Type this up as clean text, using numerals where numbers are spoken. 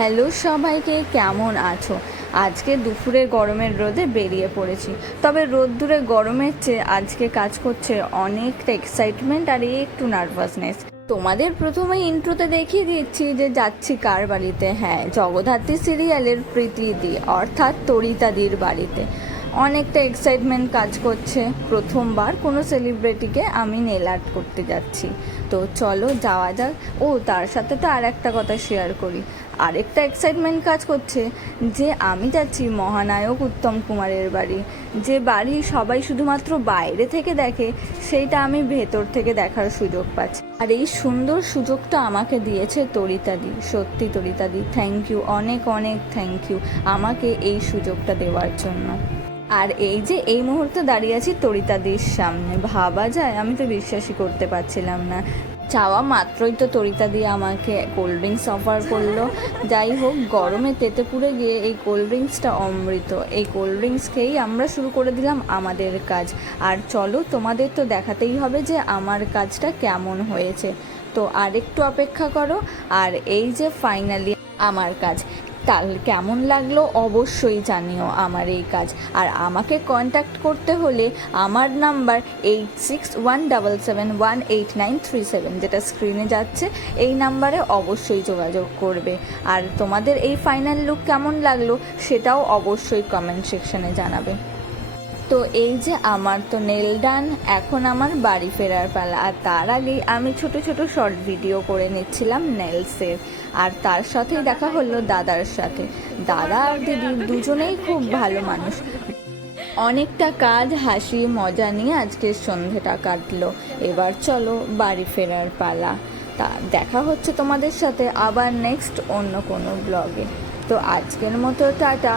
Hello সবাইকে, কেমন আছো? আজকে দুপুরে গরমের রোদে বেরিয়ে পড়েছি। তবে রোদ্দুরে গরমের চেয়ে আজকে কাজ করছে অনেকটা এক্সাইটমেন্ট আর একটু নার্ভাসনেস। তোমাদের প্রথমে ইন্ট্রোতে দেখিয়ে দিচ্ছি যে যাচ্ছি কার বাড়িতে। হ্যাঁ, জগদ্ধাত্রী সিরিয়ালের প্রীতিদি অর্থাৎ তরিতাদির বাড়িতে। অনেকটা এক্সাইটমেন্ট কাজ করছে, প্রথমবার কোনো সেলিব্রিটিকে আমি নেল আর্ট করতে যাচ্ছি। তো চলো যাওয়া যাক। ও তার সাথে তো আর একটা কথা শেয়ার করি, আরেকটা এক্সাইটমেন্ট কাজ করছে যে আমি যাচ্ছি মহানায়ক উত্তম কুমারের বাড়ি। যে বাড়ি সবাই শুধুমাত্র বাইরে থেকে দেখে, সেইটা আমি ভেতর থেকে দেখার সুযোগ পাচ্ছি। আর এই সুন্দর সুযোগটা আমাকে দিয়েছে তরিতাদি। সত্যি তরিতাদি, থ্যাংক ইউ, অনেক অনেক থ্যাংক ইউ আমাকে এই সুযোগটা দেওয়ার জন্য। আর এই যে এই মুহূর্তে দাঁড়িয়ে আছি তরিতাদির সামনে, ভাবা যায়? আমি তো বিশ্বাসই করতে পারছিলাম না। চাওয়া মাত্রই তো তরিতাদি আমাকে কোল্ড ড্রিঙ্কস অফার করলো। যাই হোক, গরমে তেতে পুড়ে গিয়ে এই কোল্ড ড্রিঙ্কসটা অমৃত। এই কোল্ড ড্রিঙ্কস খেয়েই আমরা শুরু করে দিলাম আমাদের কাজ। আর চলো, তোমাদের তো দেখাতেই হবে যে আমার কাজটা কেমন হয়েছে। তো আর একটু অপেক্ষা করো। আর এই যে ফাইনালি আমার কাজ, তাহলে কেমন লাগলো অবশ্যই জানিও আমার এই কাজ। আর আমাকে কন্ট্যাক্ট করতে হলে আমার নাম্বার 8617718937, যেটা স্ক্রিনে যাচ্ছে, এই নাম্বারে অবশ্যই যোগাযোগ করবে। আর তোমাদের এই ফাইনাল লুক কেমন লাগলো সেটাও অবশ্যই কমেন্ট সেকশনে জানাবে। তো এই যে আমার তো নেল ডান, এখন আমার বাড়ি ফেরার পালা। আর তার আগেই আমি ছোট ছোট শর্ট ভিডিও করে নিচ্ছিলাম নেলসের। আর তার সাথেই দেখা হলো দাদার সাথে। দাদা আর দিদি দুজনেই খুব ভালো মানুষ। অনেকটা কাজ, হাসি মজা নিয়ে আজকের সন্ধেটা কাটলো। এবার চলো বাড়ি ফেরার পালা। তা দেখা হচ্ছে তোমাদের সাথে আবার নেক্সট অন্য কোনো ব্লগে। তো আজকের মতো টাটা।